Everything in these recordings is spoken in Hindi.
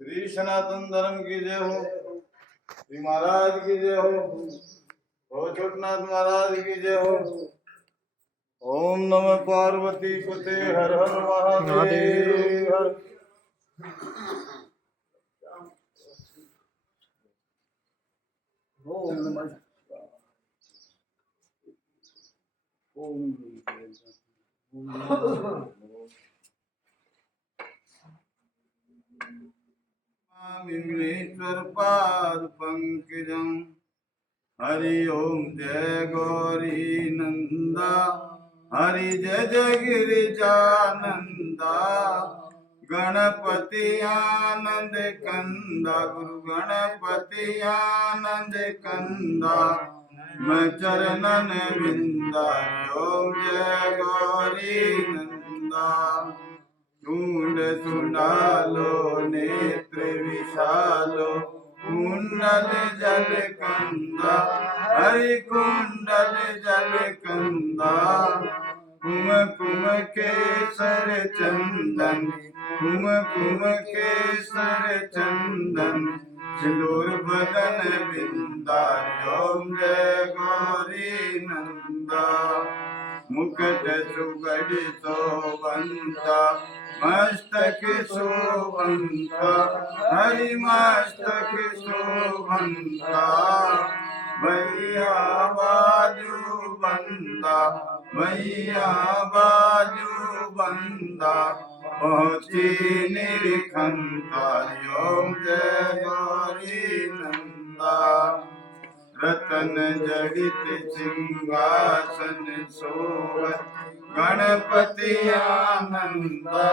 श्री सनातन धर्म की जय हो। श्री महाराज की जय हो। छोटनाथ महाराज की जय हो। ओम नमः पार्वती पते हर हर महादेव हर। ओम नमः विघ्नेश्वर पाद पंकजं हरि ओम जय गौरी नंदा हरि जय जय गिरिजानंदा गणपति आनंद कंदा गुरु गणपति आनंद कंदा मैं चरणन विंदा ओम जय गौरी नंदा ढूंढ सुनालो नेत्र विशालो कुंडल जल कंदा हरि कुंडल जल कंदा कुम कुम केसर चंदन कुम कुम केसर चंदन सिंदूर बदन बिंदा ओम जय गौरी नंदा मुकुट सुगढ़ शोभंता मस्तक शोभंता हरि मस्तक शोभंता भैया बाजू बंदा भैया बाजू बंदा पहुँची निरखंता ओम जय गौरी नंदा रतन जड़ित सिंहासन सोवत गणपति आनंदा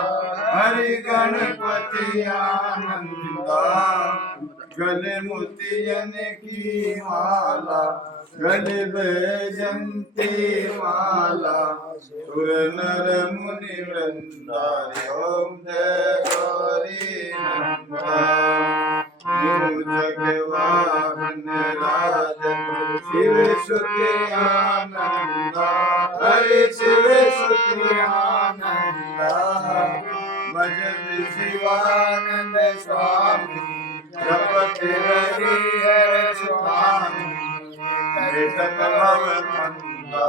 हरि गणपति आनंदा गले मोतियन की माला गले बैजंती माला सुर नर मुनि वृंदा ओम जय गौरी नंदा जगवाहन राजन शिव सुति आनंदा हरि शिव सुति आनंदा भजत शिवानंद स्वामी जपत हरि हर स्वामी मृतक भव कंदा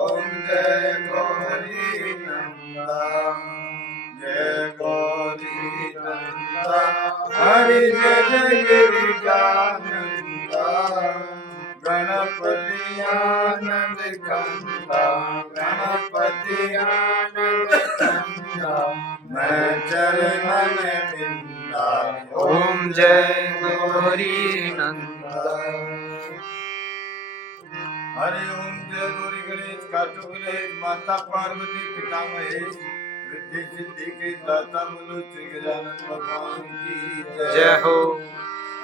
ओम जय गौरी नंदा जय गौरी नंदा हरि जय गिरिजानंदा गणपति आनंद कंदा गणपति आनंद कंदा मैं चरणन बिंदा ओम जय गौरी नंदा हरि ओम जय गौरी गणेश काटो गणेश माता पार्वती पिता महेश रिद्धि सिद्धि के दाता बोलो श्री गजानन भगवान की जय हो।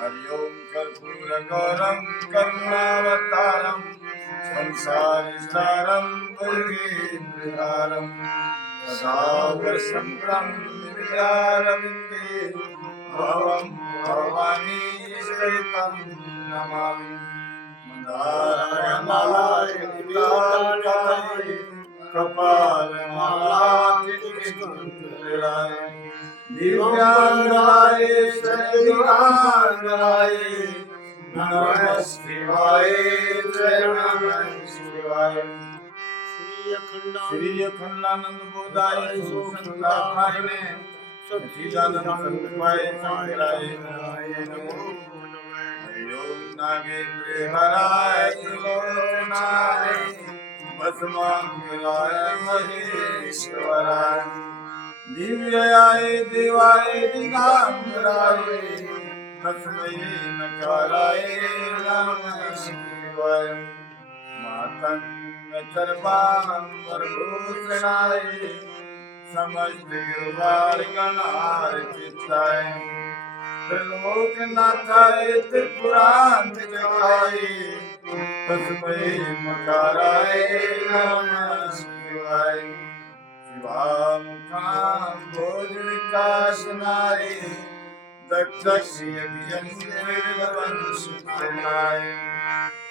हरि ओम कर्पूर गौरम करुणावतारम संसार सारम भुजगेन्द्रहारम सागर संक्रम विद्यारविंदे भवम भवानी सहितं नमामि मंदारमालाय विलासकाय कपालमालाय कुंडलाय दिव्यांगाय सदिव्यांगाय नमः शिवाय जय नमः शिवाय श्री अखंडानंद बोधाय सुखंदाय सच्चिदानंद संतपाय संग्राय नमो हरि ओम नागेंद्र हराय त्रिलोचनाय भस्मांगराय महेश्वराय दिव्याय देवाय दिगंबराय तस्मै नकाराय नमः शिवाय मातंग सर्वांबर भूषणाय समस्त गिरवार गणार्चिताय त्रिलोकनाथाय त्रिपुरांतकाय तस्मै नकाराय नमः शिवाय शिवामुखां भोजविकासनाय दक्षस्य वंशनाय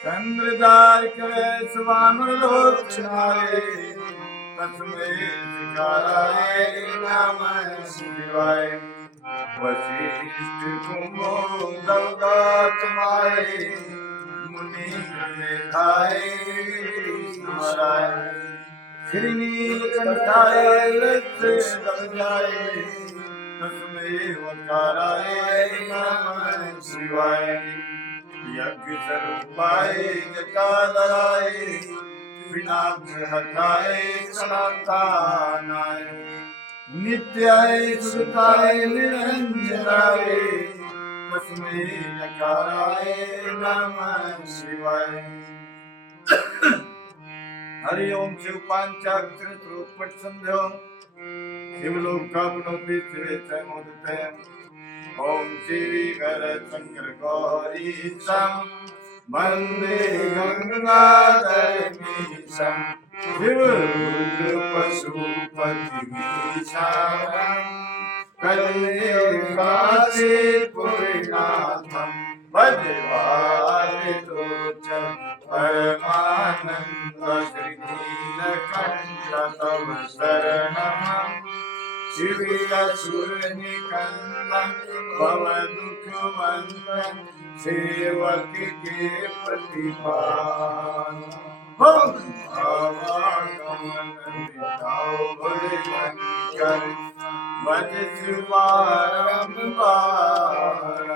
चंद्रदार्कवैश्वानरोचनाय तस्मै शिकाराय नमः शिवाय वशिष्ठ कुमोदगात्माय मुनि मेधाय स्मराय श्रीनीलकंठाय रत्नगंधाय तस्मै वकाराय नमः शिवाय यज्ञ स्वरूपाय जटाधराय विनाशहताय सनातनाय नित्याय सुताय निरंजनाय तस्मै नकाराय नमः शिवाय हरि ओम शिव पांचाक्षर स्वरूप संध्यो शिवलोक प्राप्नोति शिवे च मोदते ओम शिवी घर शंकर गौरी सम वंदे गंगाधरमीशं शिव रुद्र पशुपति विशालम कलियुगे काशीपुरनाथम भजवारितोचं परमानंद श्री नीलकंठ तव शरणम शिविरसुर निकंदन भव दुख बंधन सेवक के प्रतिपाल हम आवागमन बिताओ भजन भज शिवारंबार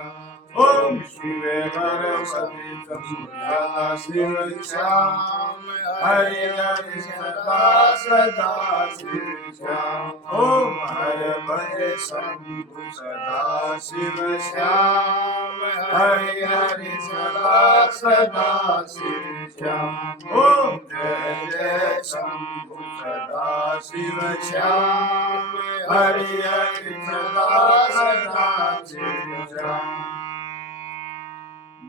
ओम शिव हरपति सदा शिव श्याम हरि हरि सदा सदा शिव श्याम ओम हर भज शंभु सदा शिव श्याम हरि हरि सदा सदा शिव श्याम ओम जय जय शंभु सदा शिव श्याम हरि हरि सदा सदा शिव श्याम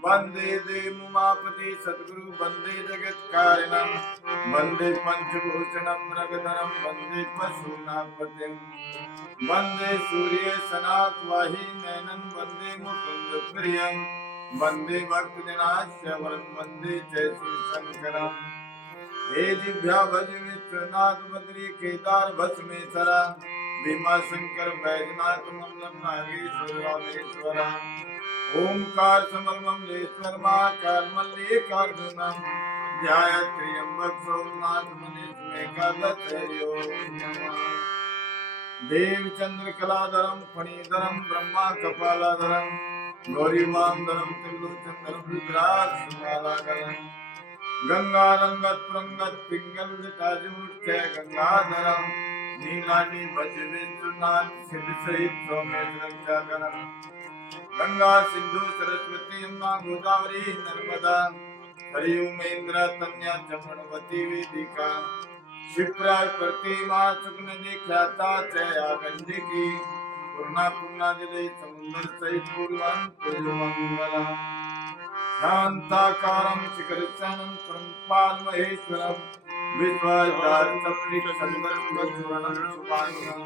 वंदे देव उमापति सद्गुरु वंदे जगत कारणम वंदे पंचभूषणम रगधरम वंदे पशुनापतिम वंदे सूर्य सनात वाही नैनन वंदे मुकुंद प्रियम वंदे भक्त जनाश्य वरम वंदे जय शिव शंकरम हे दिव्या भज विश्वनाथ बद्री केदार भस्मेश्वरा भीमा शंकर बैजनाथ मंगलम नागेश्वर रामेश्वर ओंकार समर्मलेश्वर महाकाल मल्लिकार्जुनम ध्यायत्र्यंबक सोमनाथ मनीष मेघादत्तयो देव चंद्र कलाधरम फणीधरम ब्रह्मा कपालाधरम गौरीमांधरम त्रिलोचनधरम रुद्राक्ष मालाधरम गंगा रंगत रंगत पिंगल जटाजूट गंगाधरम नीलानी भज विश्वनाथ सिद्ध सहित सोमेश्वर जागरम गंगा सिंधु सरस्वती यमुना गोदावरी नर्मदा हरिओम इंद्र तन्या जमनवती वेदिका क्षिप्रा प्रतिमा सुकनदी ख्याता चया गंडिकी पूर्णा पूर्णा जले समुद्र सहित पूर्वांकुरमंगला शांताकारं शिखरस्यानं परमपाल महेश्वरं विश्वाधार सप्तऋषि संदर्भं सुभाषं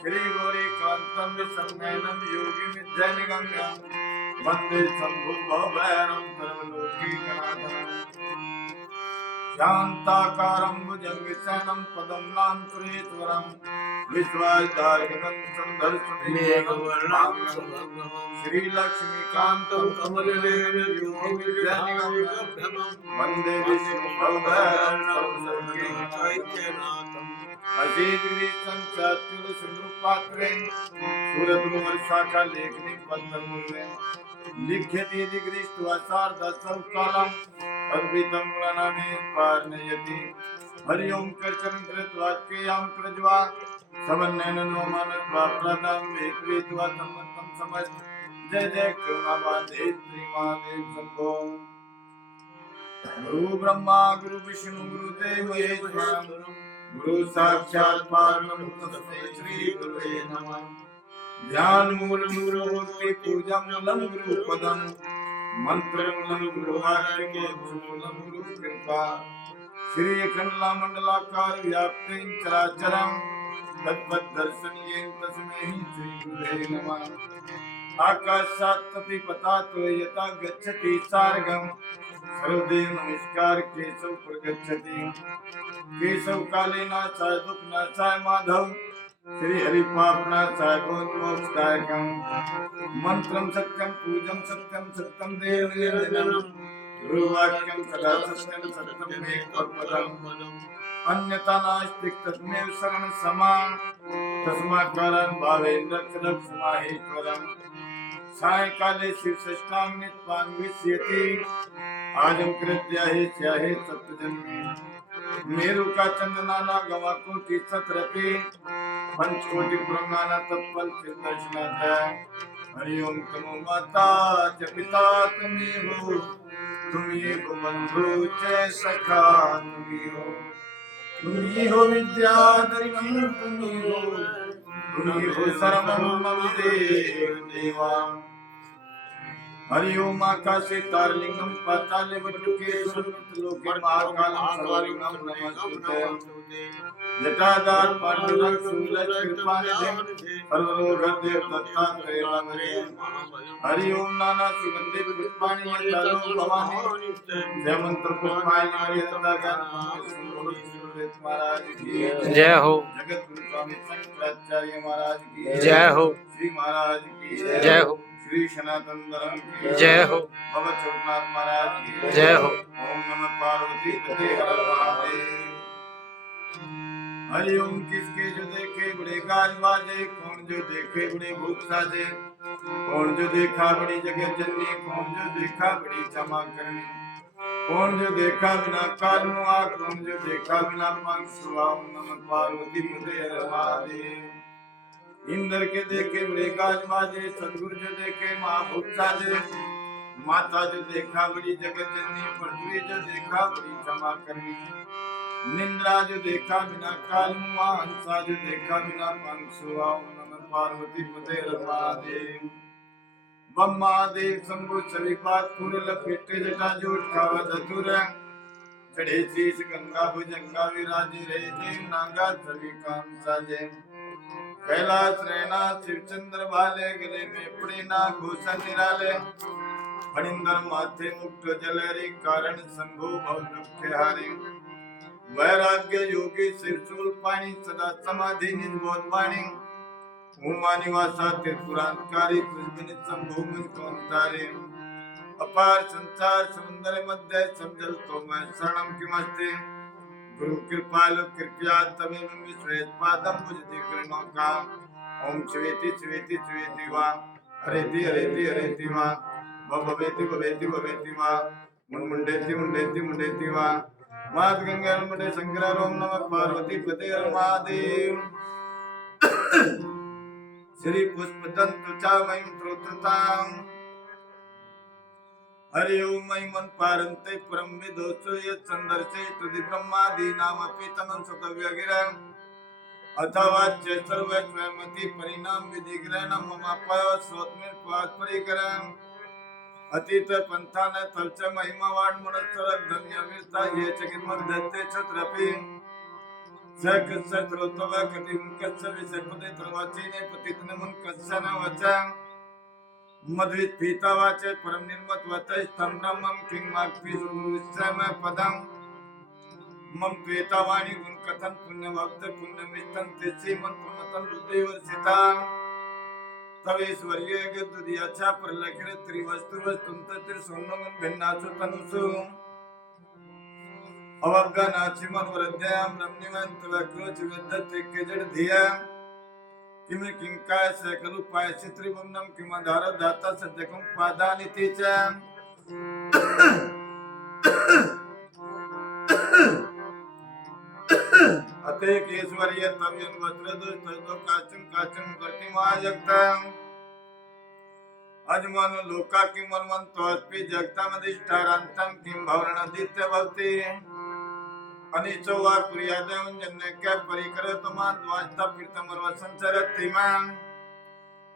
श्री गौरी कांतं विसंज्ञानं योगी विद्यानिगम्यं वंदे शंभु भवभयं सर्वलोकीकनाथं शांताकारं भुजंगशयनं पद्मनाभं सुरेश्वरं विश्वाधारगं संदर्शनं श्री लक्ष्मीकांतं कमलनेत्रं योगी विद्यानिगम्यं वंदे विष्णु भवभयं सर्वलोकीकनाथं अजीद्रीतं चातुर सिंधुपात्रे सूरद्रुमर शाखा लेखनी पद्ममूले लिख्यति दिग्रीष्ट्वा सार्धसौ कालम् अर्पितं गुणानामे पार्णयति हरि ओं कर्चनं कृत्वा केयं प्रज्वा समन्नयनं नोमानत्वा प्रदं वेत्वा सम्मतं समस्त जय जय करुणावादे श्रीमादेव शंभो गुरु ब्रह्मा गुरु विष्णु गुरुदेव महेश्वर गुरु साक्षात् परब्रह्म तस्मै श्री गुरुवे नमः ध्यान मूल गुरुमूर्ति पूजन मूलम गुरु पदम मंत्र मूलम गुरु वाक्य मूलम गुरु कृपा श्री अखंडला मंडलाकार व्याप्तिं चराचरं तद्वद दर्शनीयं तस्मै श्री गुरुवे नमः आकाशात् तपि पतातो यथा गच्छति सार्गम सर्वदेव नमस्कार केशव प्रगच्छति केशव काले नाशाय दुख नाशाय माधव श्री हरि पापना सायकोन मोक्षदायकं मंत्रं सत्यं पूजं सत्यं सत्यं देव निर्जनं गुरुवाक्यं सदा सत्यं सत्यं एकपदम् अन्यथा नास्ति तस्मेव शरण समा तस्मात् कारणात् भावेन रक्ष माहेश्वरम् सायंकाले शिव षष्ठांग नित्वांग विष्यति आजम कृत्या हे स्याहे सप्तजन्मे मेरु का चंदनाना गवा कोटि सत्रपि पंचकोटि पुरंगाना तत्फल दर्शनाथ हरि ओम तमो माता च पिता तुम्ही हो बंधु च सखा तुम्ही हो विद्याधरी तुम्ही हो तुमि भूषणं मम देवा हरि ओम आकाशे तारलिंगम पाताले वटुके लोके महाकालं सर्वलिंगम नमस्ते जटाधार पांडुरंग सुंदर कृपानिधि सर्वलोकदेव दत्तात्रेय नमः हरि ओम नाना सुगंधि पुष्पाणि यतालो भवानी जय मंत्र पुष्पाणि महाराज की जय हो। जगत गुरु स्वामी शंकराचार्य महाराज की जय हो। श्री महाराज की जय हो। श्री सनातन धर्म की जय हो। बाबा चौकनाथ महाराज की जय हो। ओम नमः पार्वती पते हर महादेव हरि ओम किसके जो देखे बड़े गाज बाजे कौन जो देखे बड़े भूख साजे कौन जो देखा बड़ी जगह जननी कौन जो देखा बड़ी क्षमा करनी कौन जो देखा बिना काल मुआ कौन जो देखा बिना पंख सुहा ओम नमः पार्वती पते हर महादेव इंद्र के देखे बड़े गाज बाजे सदगुरु जो देखे महाभूत साजे माता जो देखा बड़ी जगत जननी पृथ्वी जो देखा बड़ी क्षमा करनी निंद्रा जो देखा बिना काल मुआ हंसा जो देखा बिना पंख सुहा ओम नमः पार्वती पते हर महादेव ब्रह्मादेव शंभु सभी पात पूर लपेटे जटा जोट खावा धतुर चढ़े शीश गंगा भुजंगा विराजे रहे देव नागा सभी काम साजे कैलाश रहना शिवचंद्र भाले गले में पड़े ना घोषण निराले फणिंदर माथे मुक्त जलहरी कारण शंभु भव दुख हारी वैराग्य योगी शिवशूल पाणी सदा समाधि निज बोध वाणी उमा निवासा त्रिपुरांतकारी तुझबिन शंभु मुझ कौन तारे अपार संसार समुद्र मध्य समझल तो मैं शरणम किमस्ते गुरु कृपालु कृपया तमेव विश्वेश पादम मुझ दिग्रणों का ओम श्वेति श्वेति श्वेति वा हरेति हरेति हरेति वा भवेति भवेति भवेति वा मुंडेति मुंडेति मुंडेति वा मात गंगा मुंडे शंकर ओम नमः पार्वती पते हर महादेव श्री पुष्पदंत चामयं त्रोत्रतां हरि ओम महिमन पारंते परम विदोषो यत् संदर्शे तुदि ब्रह्मादि नामपि तमं सतव्यगिरं अथवाच्य सर्व स्वयंमति परिणाम विधिग्रहणं ममापय स्वत्मिर पाद परिकरं अतीत पंथान तलच महिमा वाण मुनसरक धन्य वीरता ये चकित मगधते छत्रपि सक सत्रोतव कति मुकच्छ विषपदे त्रवाचीने पतितन मुनकच्छ न वचं मध्वित पीता वाचे परम निर्मत वतय स्तंभ्रमं किंगमाक्पि सुरविश्रम पदं मम त्वेता वाणी गुण कथन पुण्य भक्त पुण्य मिष्टन तेसी मन पुण्यतन हृदयवर्षिता तवेश्वर्य गद्दुदियाचा प्रलखिर त्रिवस्तु वस्तुंत त्रिसोन्नमन भिन्नासु तनुसु अवज्ञानाचि मन वरद्याम रम्यवंत वक्रोच विद्यते केजड़ धिया किमे किंकाय सकलु पाय चित्रिवन्नम किमधार दाता सद्यकं पादानिति च अते केश्वर्य तव्यन वज्रदो तदो काचन काचन करति महाजगतं अजमन लोका किम मनवंतोस्पि जगतमधिष्ठारान्तं किम भवरणदित्य भवति अनिचो वा कुर्यादं जन्नक्य परिकरतमान द्वाष्टा पीतमर्व संचरतिमां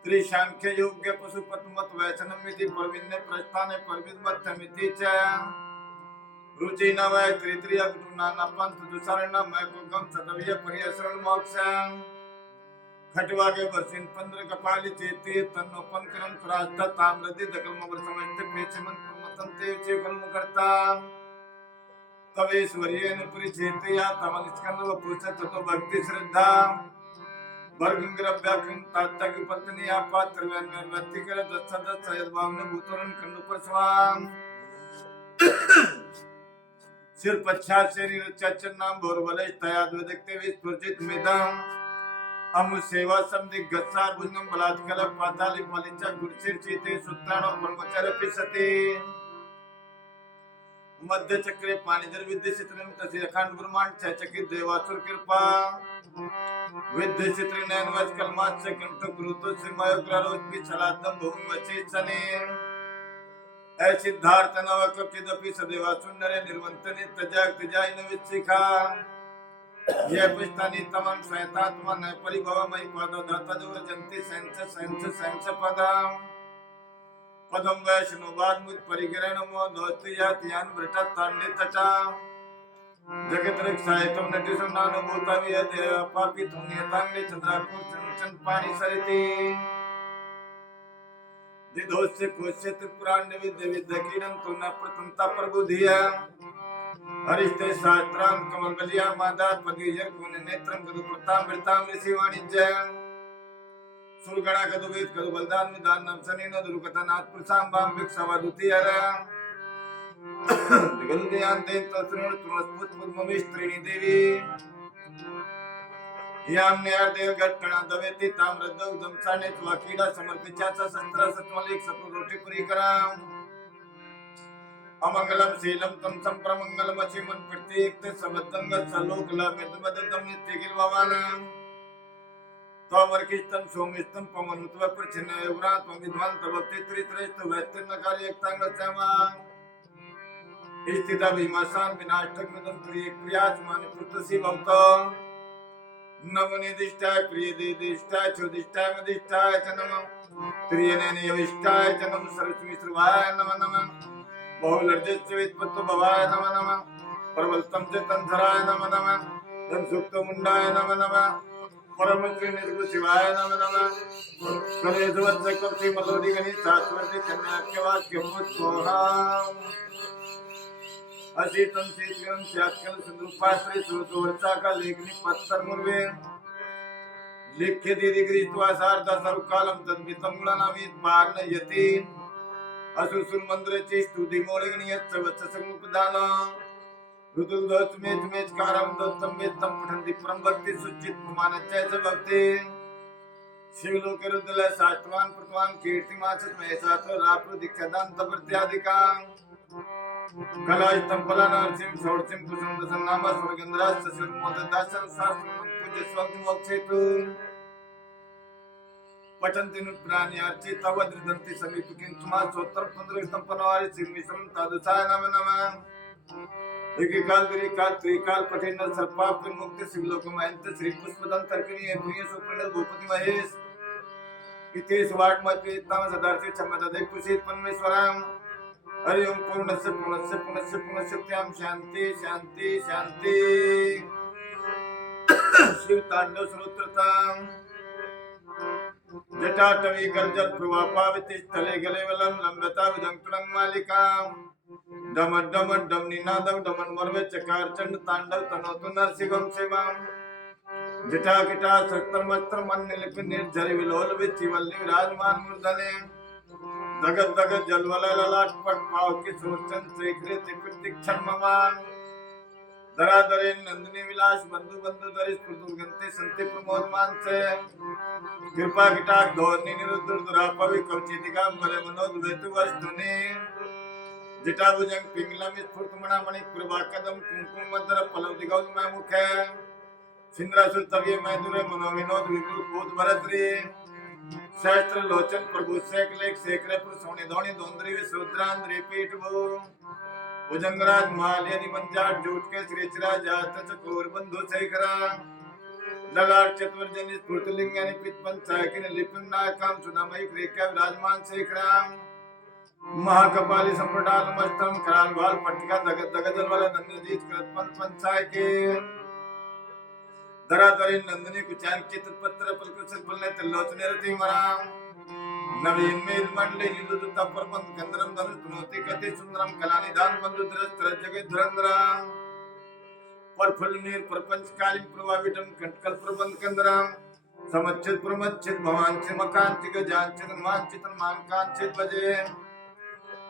त्रिशांख्य योग्य पशुपतमत वैचनमिति परविन्ने प्रस्थाने परविद्मत्थमिति च रुचि न वै त्रित्रिय गुणाना पंथ दुसरण मैं कुगम सतव्य परियसरण मोक्षं खटवागे वर्षिन पंद्र कपाली चेती तन्नो पंकरम प्रास्ता ताम्रदि दकल मगर समझते पेचमन पुमतन तेव चेकल मुकर्ता तवेश्वर्येन परिचेतया तमनिष्कंद व पुरुष ततो भक्ति श्रद्धा वर्गंग्रव्याकृं तात्तक पत्नी आपात्र व्यक्ति कर दत्सद सयद्भावने भूतरन खंड पर स्वाम सिर पश्चात शरीर चचन नाम भोरबले तयाद वेदक्ते विस्फुर्जित मेदम अमु सेवा संदिग्ध गत्सार भुजंगम बलात्कल पाताली मलिंचा गुरसिर चीते सुत्राणो ब्रह्मचर्य पिसते मध्य चक्रे पाणिधर विद्य चित्रम तसे अखंड ब्रह्मांड चकित देवासुर कृपा विद्य चित्र नयन वच कलमात से कंठ गुरुतो सिमय ग्ररोज की छलादम भूमि वचे सने ऐ सिद्धार्थ नवक किदपि सदेवा सुंदरे निर्वंतने तजाग तजाइन विचिखा ये पुष्टानि तमं श्वेतात्मा न परिभवमयि पदो धतजो जन्ति सेंस पदम पदम वैष्णो वाग्मुत परिग्रहण मो दोस्ति यातियान वृता तांडे तचा जगत रक्षायतम नटी सुनानुभूता वियते पापी तुनियतांगे चंद्राकुर चंचन पानी सरिति दिदोस्य कोश्यत पुराण विद्य विद्य कीड़ं तुना प्रतंता प्रबुधिया हरिष्टे शास्त्रां कमल बलिया मादा पगीजर कुन नेत्रं कदु प्रताम वृताम ऋषि वाणिज्य सुरगणा कदु वेद कदु बलदान विदान नम सनी न दुरुकथा नाथ प्रसाम बाम भिक्षावा दुतिया दिगंध्यान्ते तस्रुण तुनस्पुत पुद्ममिस्त्रीणि देवी याम न्यार्देव घटना दवेती ताम्रदव दमसाने वाकीडा समर्पिचाचा शस्त्र सत्मलिक सपुरोटी पुरी कराम अमंगलम शीलम तम संप्रमंगलम अचिमन प्रत्येक ते सबदंग सलोकला मितबदम नित्यगिल भवाना तोमर्किष्टम सोमिष्टम पमनुत्व प्रचिन्न युवरात विद्वान तवक्ति त्रित्रस्त वैत्य नकारी एकतांग चमा स्थिता भीमासान विनाशक मदम प्रियाच मान पुत्रसी भवतो नवनिदिष्टाय प्रियदिष्टाय चोदिष्टाय मदिष्टाय च नमः प्रियनेने यविष्टाय च नमः सरस्वती श्रवाय नमः नमः बहुलर्जस्य वित्पत्तो भवाय नमः नमः परवल्तम च तंधराय नमः नमः धम सुक्तो मुंडाय नमः नमः परमश्री निर्गु शिवाय नमः नमः कलेशवत्स कपि मलोदि गणि शाश्वती कन्याक्यवाक्य मुत्सोहा अशीतम शीतलम शाकल संदूपाश्री सुरतोर्चा का लेखनी पत्थर मुर्वे लिख्य दीदी ग्रीत्वा सारदा सर्वकालम तद्वितम गुणनामित बार्ण यति असुसुर मंद्रची स्तुति मोळगणी यच्चवच्च समुपदान ऋतुल दोच मेच कारम दोत्तम वेत्तम पठन्ति परम भक्ति सुचित मानच्चय च भक्ति शिवलोक रुद्रल शास्त्रवान प्रतवान कीर्तिमाच महेशात्र राप्रु दीक्षादान तपर्त्यादिका कलाइतम फलानार्चिम षोडचिम कुसुम दशनाम स्वर्गेन्द्राश्च शिवमोददासं शास्त्रं पूज्य स्वग्न मोक्षेतु पठन्ति नुप्राण्यार्चि तव दृदन्ति समीप किंतुमा सोत्तर पुंद्रस्तम पनवारि सिंहिसं तादुसाय नमः नमः एक काल दरी काल त्रिकाल पठेन सर्पाप मुक्ति शिवलोक महंत श्री पुष्पदं तर्कनी प्रिय सुप्रणल भूपति महेश इतेश वाट मत ताम सदार्थे क्षमता दे कुशीत परमेश्वरम हरि ओम पूर्णस्य पूर्णस्य पूर्णस्य पूर्णस्यत्याम शांति शांति शांति शिव तांडव श्रोत्रताम जटाटवी गलजल प्रवाह पावित स्थले गले वलम लंबता विदंतुरंग मालिका डम डम डम निनादम डमन मर्वे चकार चंड तांडव तनोतु नरसिंहम सेवाम जटा किटा सत्तर मस्त्र मन निलिप निर्झरि विलोल विचिवल्ली विराजमान मूर्धने दगद दगद जलवला ललाट पट पाव के सोचन श्रीकृ त्रिकृतिक क्षणमान दरादरे नंदिनी विलास बंधु बंधु दरिस प्रदुर्गंते संते प्रमोद मान से कृपा किटाक धोनी निरुद्ध दुरापवि कवचितिका मरे मनोद वेतु वस्तुने जटा भुजंग पिंगलम स्फुर्त मणा मणि प्रभा कदम कुंकुम मदर पलव दिगौत मैं मुखे सिंद्रासुर तव्य मैं दुरे मनोविनोद विपुल भूत भरद्री शास्त्र लोचन प्रभु शेख लेख शेखरे पर सोने धोनी दोंदरी विश्रुद्रांद्री पीठ भू भुजंगराज मालियनि मंजाट जूट के श्रीचरा जात चकोर बंधु शेखरा ललाट चतुर्जनि स्फुर्तलिंगानि पित पंचायकिन लिपिन नाकाम सुदामयी क्रेका विराजमान शेखरा महाकपाली संप्रदाल मस्तम कराल बाल पट्टिका दगद दगदल वाला नंदजीत कृतपन पंचायके दरादरी नंदिनी कुचान चित पत्र पलकुशल फलने त्रिलोचने रति मराम नवीन मेल मंडले निलुद तपर बंद कंदरम धनुष कुनोति कति सुंदरम कलानि दान बंधु द्रस त्रजगे धुरंधरा पर फल नीर प्रपंच कालिम प्रभावितम कंटकल प्रबंध कंदरम समच्चित प्रमच्चित भवांचित मकांचित गजांचित मांचित मानकांचित बजे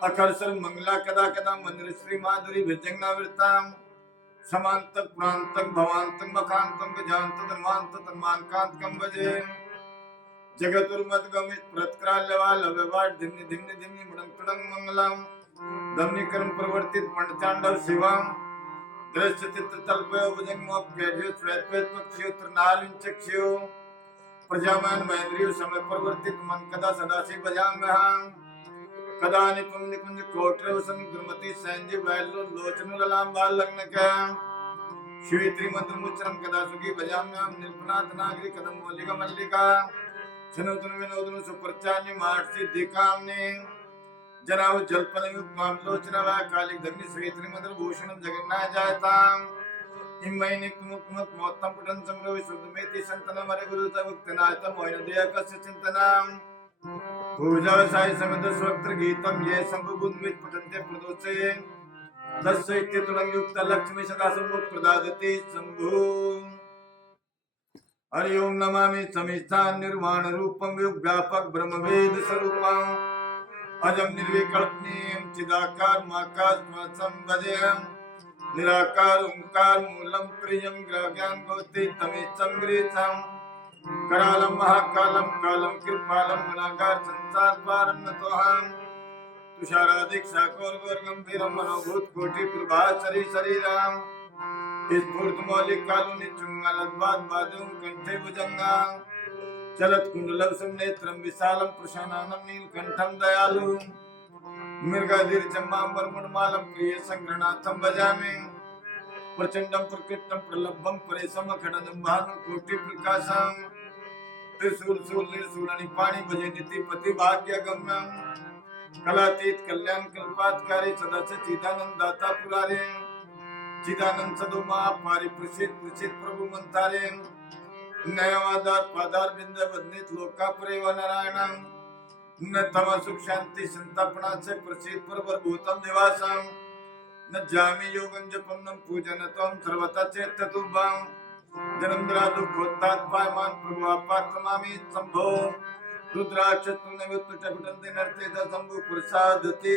अकर्षण मंगला कदा कदा मंदिर श्री माधुरी भिजंगनावृताम समांतक प्रांतक भवांतक मकांतक गजांतक धर्मांतक धर्मांकांतकम भजे जगतुर्मत गमित प्रतक्राल्यवाल अव्यवाट धिम्नि धिम्नि धिम्नि मुडंग तुडंग मंगलम धम्नि कर्म प्रवर्तित मंडचांडव शिवम दृश्य चित्र तल्पयो भुजंग मोप कैड्यो श्वेत पक्षियो त्रिनालिन चक्षियो प्रजामान महेंद्रियो समय प्रवर्तित मन कदा सदाशिव भजाम्यहं कदा निपुण निकुंज कोटरे वसन दुर्मति सैंजी वैलो लोचनु ललाम बाल लग्न के श्वेत्री मंत्रमुच्चरं कदा सुखी भजाम्यां निर्गुणात् नागरी कदम मल्लिका मल्लिका शनोतनु विनोदनु सुप्रचान्य माट सिद्धिकाम्ने जनाव जल्पन युक्तां लोचना वा कालिक धग्नि श्वेत्री मंत्र भूषणं जगन्नाथ जायताम् इम्मैनिक मुक्मुक मोत्तम पुटन संग्रह विशुद्धमेति संतनम हरे गुरु तमुक्तनायतम मोहिन दया कस्य चिंतनाम पूजा साई समित स्वक्त्र गीतम ये संबुद्मित पठन्ते प्रदोषे तस्य इत्यतुलं युक्त लक्ष्मी सदा सम्मुख प्रदादति शंभु हरि ओम नमामि समिष्ठान निर्वाण रूपम व्यापक ब्रह्म वेद स्वरूपम अजम निर्विकल्पनीयं चिदाकार माकार संवदयम् निराकार ओंकार मूलम प्रियम ग्राह्यं भवति तमेचं गृहीतं करालं महाकालं कालं कृपालं गुणागार संसार पारं नतोऽहं तुषारादिक्षा कोर गंभीरं मनोभूत कोटि प्रभाचरी शरीरं स्फूर्त मौलिक कालुनि चुंगलद्वाद बादुं कंठे भुजंगा चलत कुंडलं सुनेत्रं विशालं प्रशानानं नीलकंठं दयालु मृगाधीर चम्मांबर मुंडमालम प्रिय संग्रहणार्थं भजामि प्रचंडं प्रकृष्टं प्रलब्धं परेशम खडनं भानु कोटि प्रकाशं त्रिशूल शूल निर्शूलनि पाणि भजे नीति पति भाग्य गम्यं कलातीत कल्याण कल्पातकारी सदा चिदानंद दाता पुरारे चिदानंद सदोमा पारि प्रसिद्ध प्रभु मंतारे नयवादार पादार बिंद बदनित लोका प्रेव नारायणं न तम सुख शांति संतापना से प्रसिद्ध परभूतम निवासम न जामि योगं जपम न पूजन तम सर्वथा चेततुभं जन्म द्रा दुखोत्ताप पायमान प्रभु आपात्रमामि संभो रुद्राक्ष तुमने वित्तुटकुटंते नर्ते शंभु प्रसादति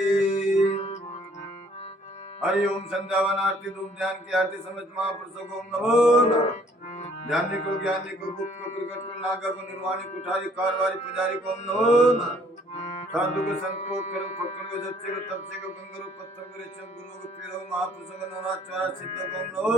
हरि ओम संध्यावन आरती धूम ध्यान की आरती समझ महापुरुषों को नमो ध्यान को ज्ञानी को गुप्त को प्रकट को नागा को निर्वाणी कुठारी कारवारी पुजारी को नमो साधु को संत को करो फक्र को जपसे को तपसे को गंगरो पत्थर को ऋषभ गुरु को पीरो महापुरुषों को नवाचार सिद्ध को नमो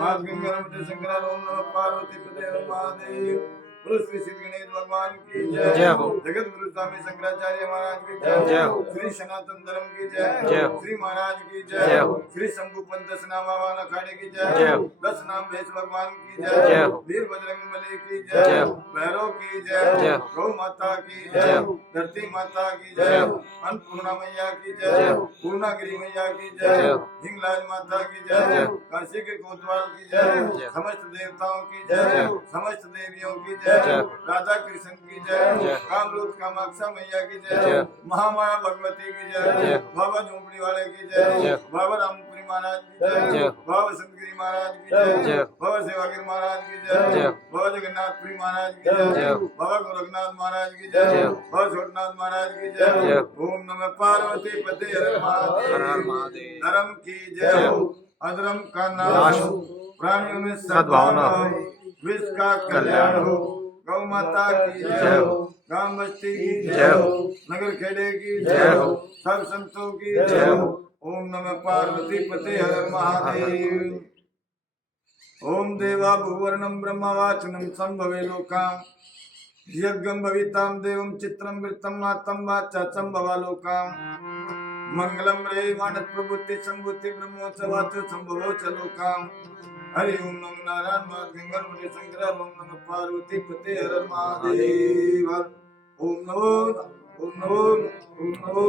मात गंगा रमते शंकरा ओम नमः पार्वती पते महादेव गुरु श्री सिद्ध गणेश भगवान की जय हो जगत गुरु स्वामी शंकराचार्य महाराज की जय हो श्री सनातन धर्म की जय हो श्री महाराज की जय हो श्री शंभु पंत नाम अखाड़े की जय हो 10 नाम भेष भगवान की जय हो वीर बजरंग बली की जय हो भैरव की जय हो गौ माता की जय हो धरती माता की जय हो अन्नपूर्णा मैया की जय हो पूर्णागिरी मैया की जय हो हिंगलाज माता की जय हो काशी के कोतवाल की जय हो समस्त देवताओं की जय हो समस्त देवियों की जय राधा कृष्ण की जय कामरूप कामाक्षा मैया की जय महामाया भगवती की जय बाबा झोंपड़ी वाले की जय बाबा रामपुरी महाराज की जय बाबा संतगिरी महाराज की जय बाबा सेवागिरी महाराज की जय बाबा जगन्नाथपुरी महाराज की जय बाबा गोरखनाथ महाराज की जय बाबा छोटनाथ महाराज की जय ओम नमः पार्वती पते हर महादेव धर्म की जय अधर्म का नाश हो प्राणियों में सद्भावना हो विश्व का कल्याण हो गौ माता की जय हो गांव बस्ती की जय हो नगर खेड़े की जय हो सब संतों की जय हो ओम नमः पार्वती पते हर महादेव ओम देवा भुवर्णं ब्रह्मवाचनं संभवे लोकां यज्ञं भवितां देवं चित्रं वृत्तं नातं वाचा संभवा लोकां मंगलम रे वाणत प्रभुति संभूति ब्रह्मोत्सवाच संभवो च लोकां हरि ओम नमो नारायण मात गंगा मुनि शंकर ओम नमः पार्वती पते हर महादेव ओम नमो ओम नमो ओम नमो